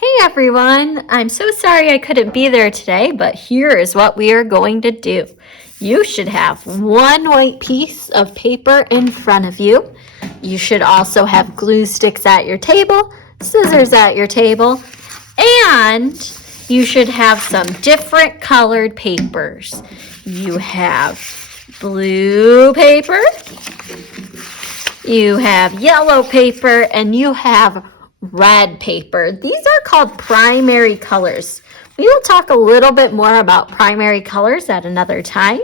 Hey everyone, I'm so sorry I couldn't be there today, but here is what we are going to do. You should have one white piece of paper in front of you. You should also have glue sticks at your table, scissors at your table, and you should have some different colored papers. You have blue paper, you have yellow paper, and you have red paper. These are called primary colors. We will talk a little bit more about primary colors at another time,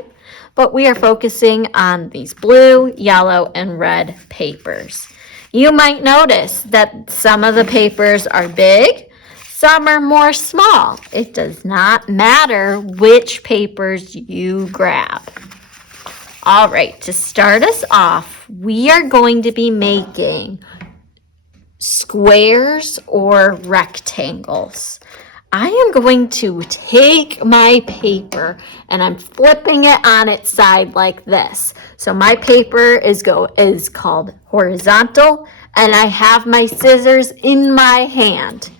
but we are focusing on these blue, yellow, and red papers. You might notice that some of the papers are big, some are more small. It does not matter which papers you grab. All right, to start us off, we are going to be making squares or rectangles. I am going to take my paper and I'm flipping it on its side like this. So my paper is called horizontal and I have my scissors in my hand.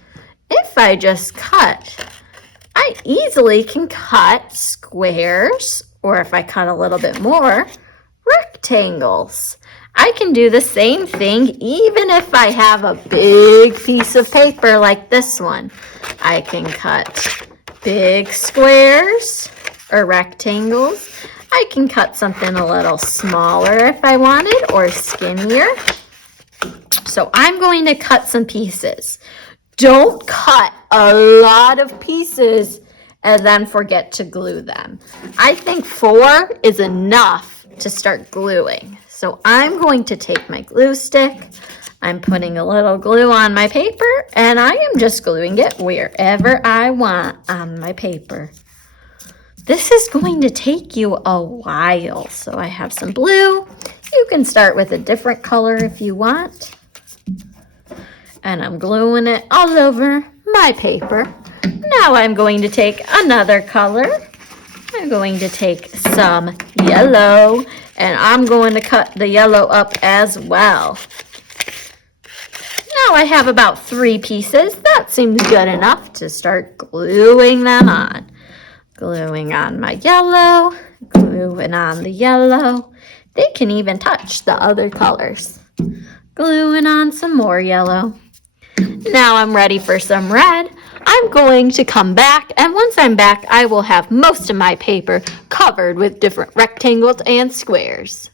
If I just cut, I easily can cut squares, or if I cut a little bit more, rectangles. I can do the same thing even if I have a big piece of paper like this one. I can cut big squares or rectangles. I can cut something a little smaller if I wanted, or skinnier. So I'm going to cut some pieces. Don't cut a lot of pieces and then forget to glue them. I think 4 is enough to start gluing. So I'm going to take my glue stick, I'm putting a little glue on my paper, and I am just gluing it wherever I want on my paper. This is going to take you a while. So I have some blue. You can start with a different color if you want. And I'm gluing it all over my paper. Now I'm going to take another color. I'm going to take some yellow, and I'm going to cut the yellow up as well. Now I have about 3 pieces. That seems good enough to start gluing them on. Gluing on my yellow, gluing on the yellow. They can even touch the other colors. Gluing on some more yellow. Now I'm ready for some red. I'm going to come back, and once I'm back, I will have most of my paper covered with different rectangles and squares.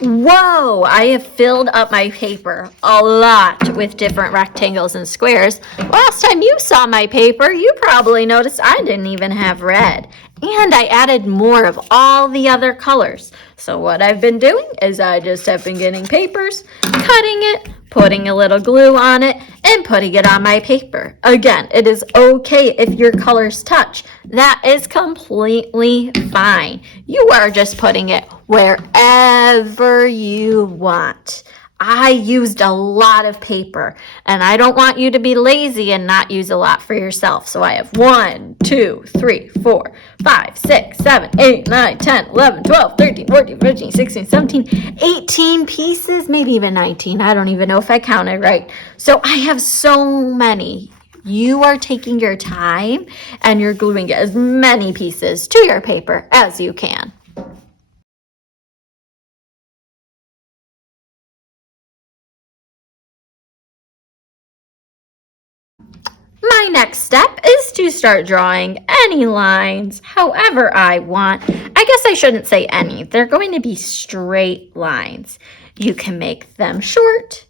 Whoa, I have filled up my paper a lot with different rectangles and squares. Last time you saw my paper, you probably noticed I didn't even have red. And I added more of all the other colors. So what I've been doing is I just have been getting papers, cutting it, putting a little glue on it, and putting it on my paper. Again, it is okay if your colors touch. That is completely fine. You are just putting it wherever you want. I used a lot of paper, and I don't want you to be lazy and not use a lot for yourself. So I have 1, 2, 3, 4, 5, 6, 7, 8, 9, 10, 11, 12, 13, 14, 15, 16, 17, 18 pieces, maybe even 19. I don't even know if I counted right. So I have so many. You are taking your time and you're gluing as many pieces to your paper as you can. My next step is to start drawing any lines however I want. I guess I shouldn't say any. They're going to be straight lines. You can make them short,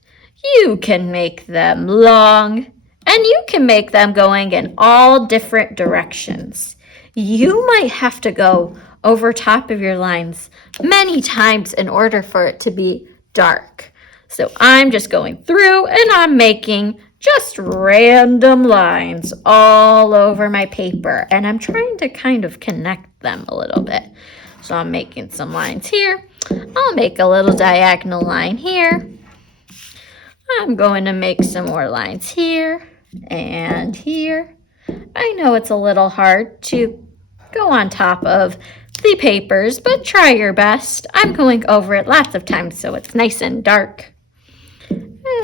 you can make them long, and you can make them going in all different directions. You might have to go over top of your lines many times in order for it to be dark. So I'm just going through and I'm making just random lines all over my paper, and I'm trying to kind of connect them a little bit. So I'm making some lines here. I'll make a little diagonal line here. I'm going to make some more lines here and here. I know it's a little hard to go on top of the papers, but try your best. I'm going over it lots of times so it's nice and dark.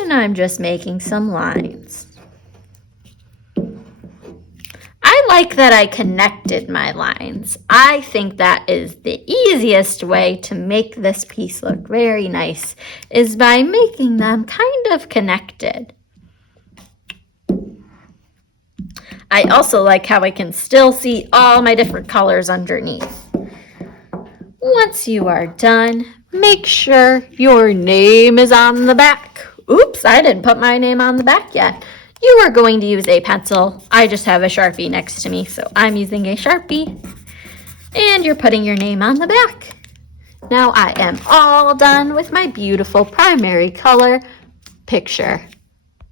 And I'm just making some lines. like that I connected my lines. I think that is the easiest way to make this piece look very nice, is by making them kind of connected. I also like how I can still see all my different colors underneath. Once you are done, make sure your name is on the back. Oops, I didn't put my name on the back yet. You are going to use a pencil. I just have a Sharpie next to me, so I'm using a Sharpie. And you're putting your name on the back. Now I am all done with my beautiful primary color picture.